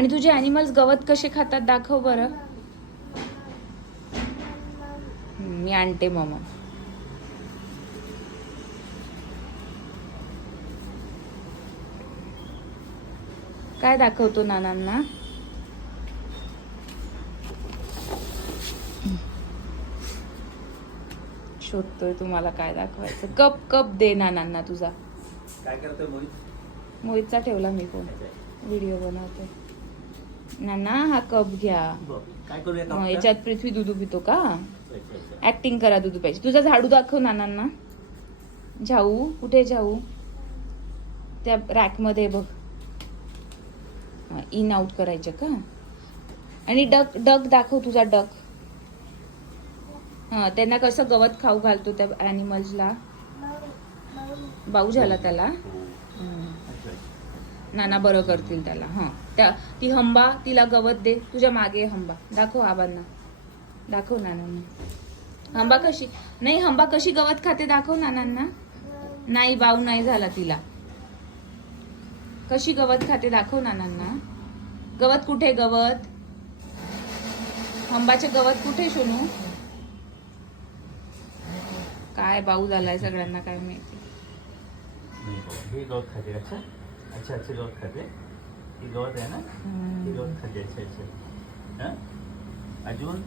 आणि तुझे ॲनिमल्स गवत कसे खातात दाखव बरं. मी आणते मग. काय दाखवतो नानांना. शोधतोय तुम्हाला काय दाखवायचं. कप कप दे नानांना तुझा. काय करतोय मोहित? मोहितचा ठेवला मी फोन, व्हिडिओ बनवते. नाना हा कप घ्या. काय करूया मग याच्यात पृथ्वी दूध पितो का. ऍक्टिंग करा दूध पाहिजे. तुझा झाडू दाखव नानांना. झाऊ कुठे झाऊ. त्या रॅक मध्ये बघ. इन आउट करायचं का. आणि डक डक दाखव तुझा डक. हा त्यांना कसं गवत खाऊ घालतो त्या ॲनिमल्सला. बाऊ झाला त्याला. नाना बरं करतील त्याला. हा त्या ती हंबा तिला गवत दे. तुझ्या मागे हंबा दाखव. आबांना दाखव नानांना. हंबा कशी नाही. हंबा कशी गवत खाते दाखव नानांना. नाही बाऊ नाही झाला तिला. कशी गवत खाते दाखव नानांना. गवत कुठे गवत. हंबाचे गवत कुठे सोनू. काय बाऊ झालाय सगळ्यांना काय माहिती. हे गवत खाते. अच्छा अच्छा अच्छा गवत खाते. ही गवत आहे ना. ही गवत खाते. अच्छा अच्छा. अजून